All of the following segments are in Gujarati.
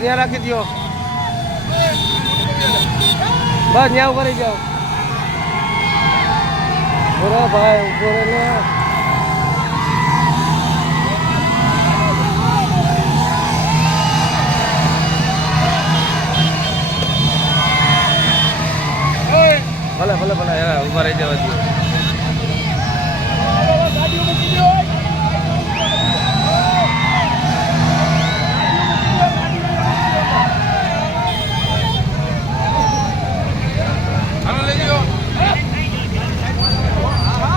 ત્યાં રાખી દો બસ ત્યાં ઉભા રહી જાઓ બોલો ભાઈ ઉભો રહે ને ભલે ભલે ભલે ઉભા રહી જવા દો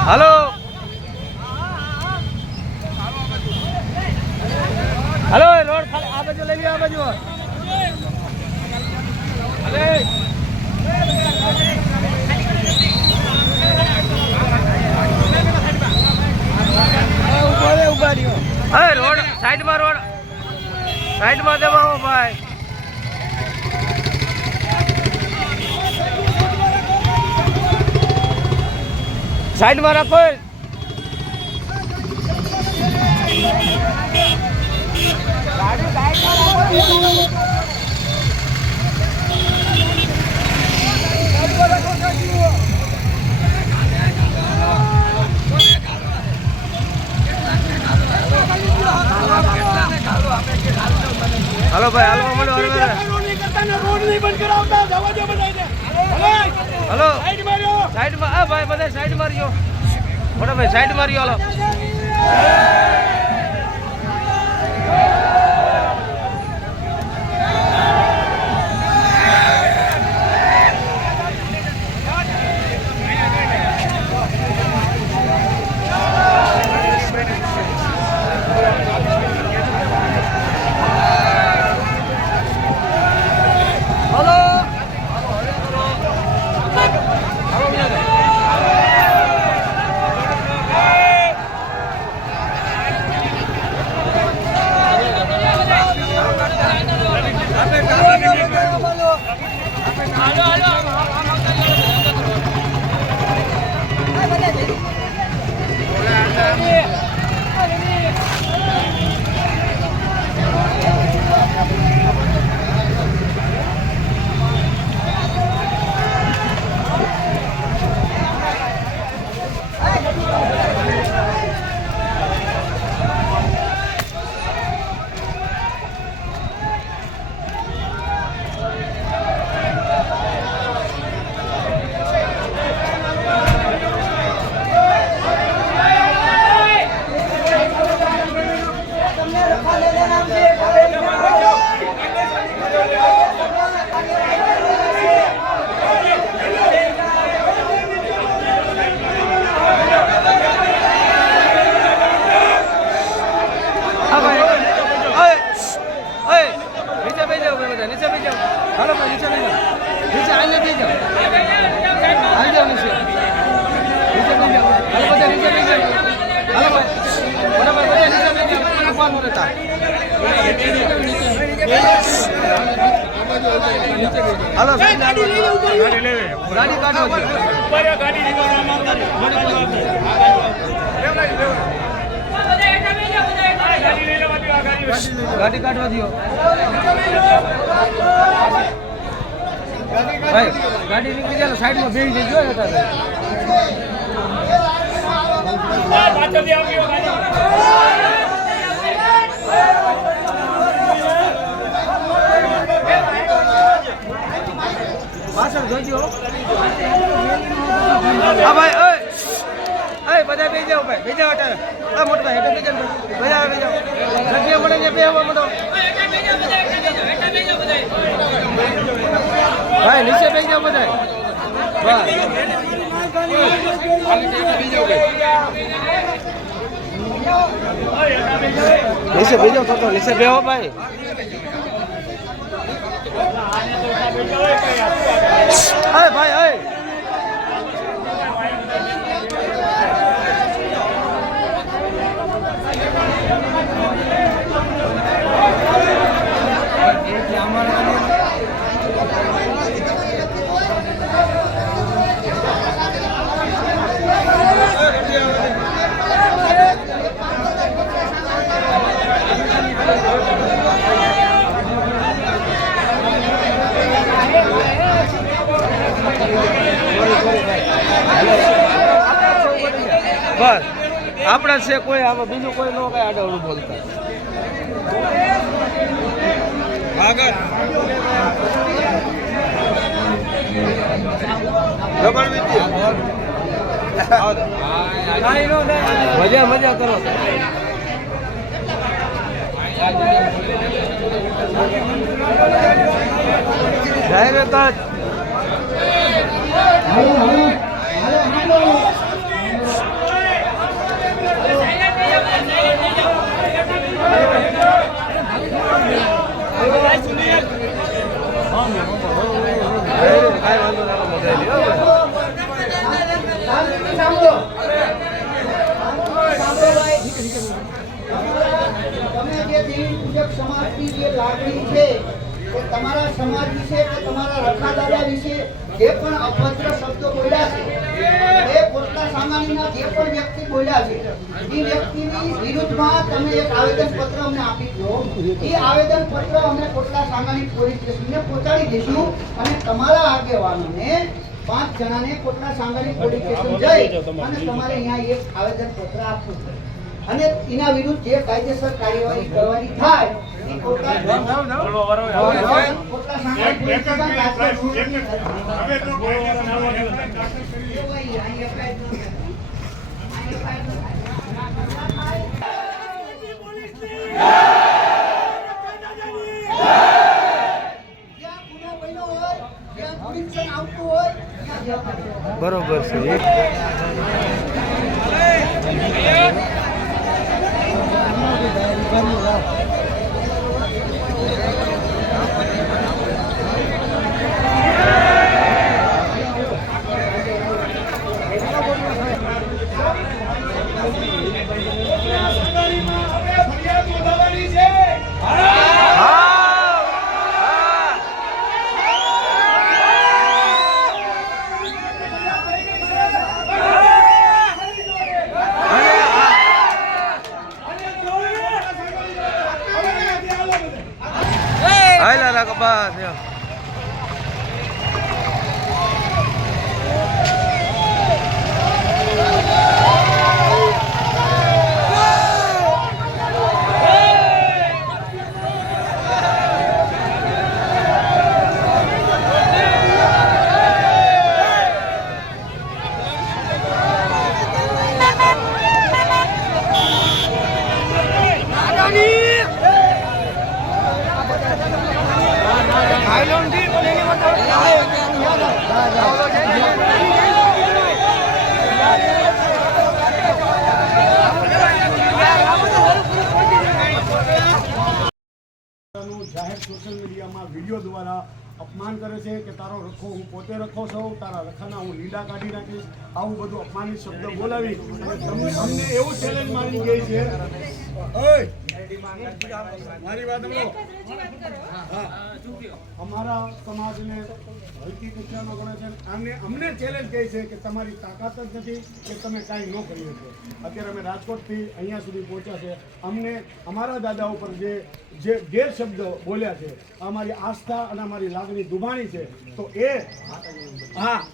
हेलो हेलो रोड आ बाजू ले लियो आ बाजू अरे अरे रोड साइड में दबाओ भाई साइड में रखो हेलो भाई हेलो रोड नहीं बंद करावता जवा जो बताइए हेलो साइड में आ भाई બધા સાઈડ માર્યો મોટા ભાઈ સાઈડ માર્યો હાલો हेलो गाड़ी काटो गाड़ी काटवा दियो भाई गाड़ी निकली जाए साइड में बेच दीजिए જોજો હા ભાઈ ઓય બધા બેસી જાઓ ભાઈ બેસી જાઓ અત્યારે આ મોટો ભાઈ એટલે બેસી જાઓ જગ્યા મળે ને બેહવા મોટો ભાઈ નીચે બેસી જાઓ બધા નીચે બેસી જાઓ તો નીચે બેહો ભાઈ अरे भाई अरे બસ આપણા છે, કોઈ આમાં બીજું કોઈ ન કઈ આડવડું બોલતા. મજા મજા કરો. ડાયરેક્ટ સમાજની જે લાગણી છે કે તમારા સમાજ વિશે કે તમારા રખા દાદા વિશે જે પણ અભદ્ર શબ્દો બોલ્યા છે, એ કોટલા સામાણીના જે પણ વ્યક્તિ બોલ્યા છે, એ વ્યક્તિની વિરુદ્ધમાં તમે એક આવેદન પત્ર અમને આપી દો. એ આવેદન પત્ર અમે કોટલા સામાણી પોલીસ સ્ટેશનને પહોંચાડી દઈશું અને તમારા આગેવાનોને 5 જણાને કોટલા સામાણી પોલીસ સ્ટેશન જઈ અને તમારે અહીંયા એક આવેદન પત્ર આપવું પડે અને એના વિરુદ્ધ જે કાયદેસર કાર્યવાહી કરવાની થાય એ કોટલા સામાણી બરોબર છે. Ayolah nak kebas ya. જાહેર સોશિયલ મીડિયામાં વિડીયો દ્વારા અપમાન કરે છે કે તારો રખો હું પોતે રખો છું, તારા રખાના હું લીલા કાઢી નાખીશ, આવું બધું અપમાનિત શબ્દ બોલાવી અને અમને એવું ચેલેન્જ મારી ગઈ છે. મારી વાત અમારા સમાજને હલકી કક્ષાનો ગણે છે. અમને ચેલેન્જ કહે છે કે તમારી તાકાત જ નથી કે તમે કાંઈ ન કરી શકો. અત્યારે અમે રાજકોટથી અહીંયા સુધી પહોંચ્યા છે. અમને અમારા દાદા ઉપર જે ગેરશબ્દ બોલ્યા છે, અમારી આસ્થા અને અમારી લાગણી દુભાણી છે, તો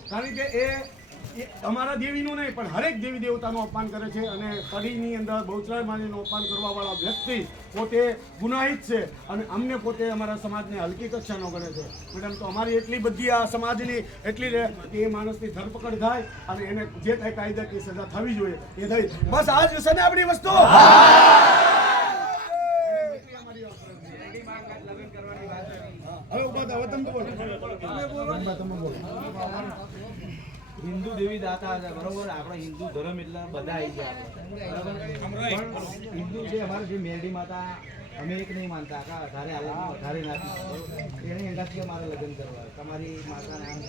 કારણ કે એ અમારા દેવીનું નહીં પણ હરેક દેવી દેવતાનું અપમાન કરે છે અને કડીની અંદર બહુચરાય માનીનું અપમાન કરવાવાળા વ્યક્તિ પોતે ગુનાહિત છે અને અમને પોતે અમારા સમાજને હલકી કક્ષાનો ગણે છે. મેડમ, તો અમારી એટલી બધી આ સમાજની એટલી રહે કે એ માણસની ધરપકડ થાય અને એને જે કાંઈ કાયદાકીય સજા થવી જોઈએ એ થઈ. બસ આ જ છે ને આપણી વસ્તુ. હિન્દુ દેવી દાતા છે, બરોબર. આપણે હિન્દુ ધર્મ એટલે બધા આવી ગયા, બરાબર. પણ હિન્દુ છે અમારે જે મેરડી માતા અમે એક નહીં માનતા, વધારે વધારે નાખી એને એનાથી અમારે લગ્ન કરવા. તમારી માતાને આમ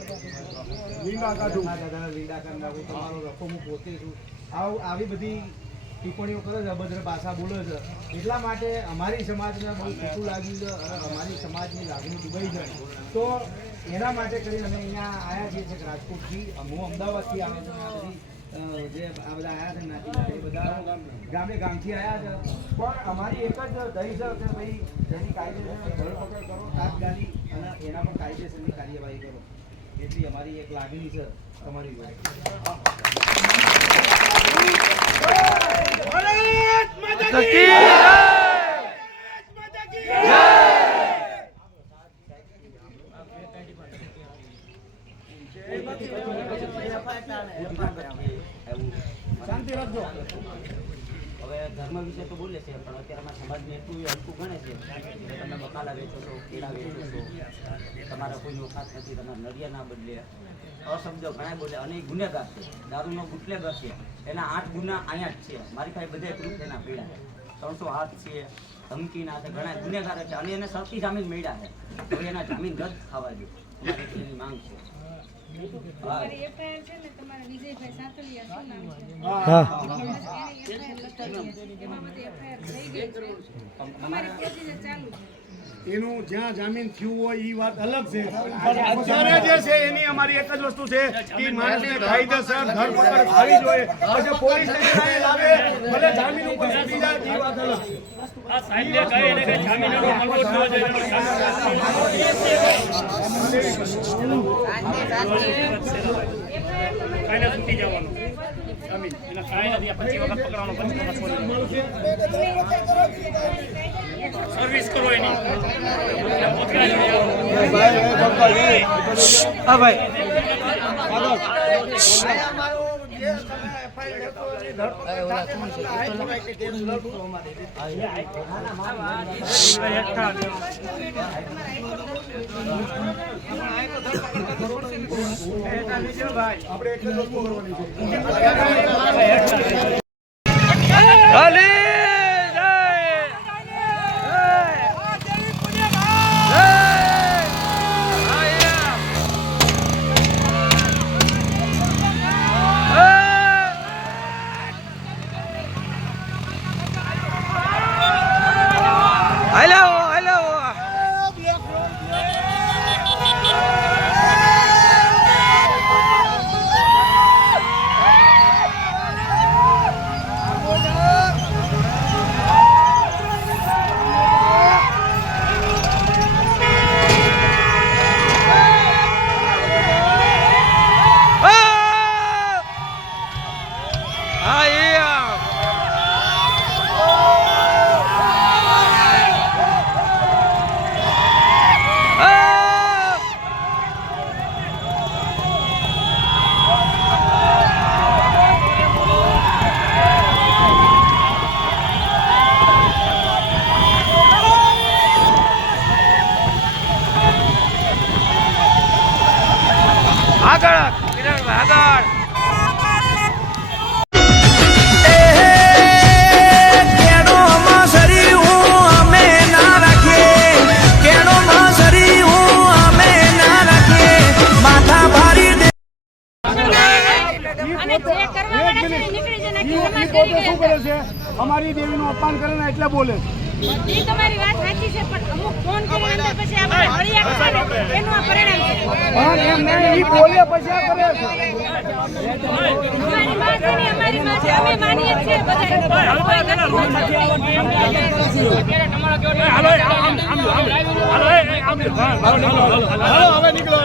લીંડા કાઢું, દાદાના લીંડા કાઢ નાખું, તમારો રખો હું પોતે છું, આવી બધી ટિપ્પણીઓ કરે છે, અભદ્ર ભાષા બોલે છે. એટલા માટે અમારી સમાજને બહુ ખોટું લાગ્યું છે અને અમારી સમાજની લાગણી દુભાઈ છે. તો એના માટે કરીને અમે અહીંયા આવ્યા છીએ રાજકોટથી. હું અમદાવાદથી આવ્યા છું. જે આ બધા આવ્યા છે નાથી, એ બધા ગામથી આવ્યા છે. પણ અમારી એક જ દઈ છે કે ભાઈ જેની કાયદેસર ધરપકડ કરો તાત્કાલિક અને એના પર કાયદેસરની કાર્યવાહી કરો. એટલી અમારી એક લાગણી છે તમારી જોડે. શાંતિ રાખજો. હવે ધર્મ વિશે તો બોલે છે પણ અત્યારે અમારા સમાજને એટલું હલકું ગણે છે કે તમે બકાલા વેચો છો, કેળા વેચો છો, તમારા કોઈનો ખાસ નથી, તમારા નડિયા ના બદલે અશબ્દો ઘણા બોલે અને એ ગુનેગાર છે, દારૂનો ગુટલેગર છે. એના 8 ગુના અહીંયા જ છે મારી પાસે, બધા પ્રૂફ એના પીડા છે, 308 છે, ધમકીના છે, ઘણા ગુનેગાર છે અને એને સરતી જામીન મળ્યા છે. હવે એના જામીન રદ થવા જોઈએ, અમારી એની માંગ છે. તમારી FIR છે ને, તમારા વિજયભાઈ સાતલિયા શું નામ છે? એની FIR લખાવી છે. એમાં બધી FIR થઈ ગઈ છે. અમારી પ્રોસીજર ચાલુ છે. એનું જ્યાં જામીન થયું હોય એ વાત અલગ છે, પણ અત્યારે જે છે એની અમારી એક જ વસ્તુ છે કે માણસને કાયદેસર ધરપકડ થવી જોઈએ. પછી પોલીસ સ્ટેશન આવીને લાવે, ભલે જામીન ઉપર છૂટી જાય એ વાત અલગ છે. સર્વિસ કરો એની. હા ભાઈ આપણે એક જ વસ્તુ કરવાની છે. શું કરે છે? અમારી દેવીનું અપમાન કરે ને એટલે બોલે છે. બધી તમારી વાત સાચી છે, પણ અમુક ફોન કરીને અંદર પછી આપણે હળિયા કરે ને, એનું આ પરિણામ છે. પણ એમ નહીં, ઈ બોલે પછી આ કરે છે. અમારી માં છે ને, અમારી માં છે, અમે માનીએ જ છીએ બધા. કોઈ નથી. હાલો હવે નીકળો.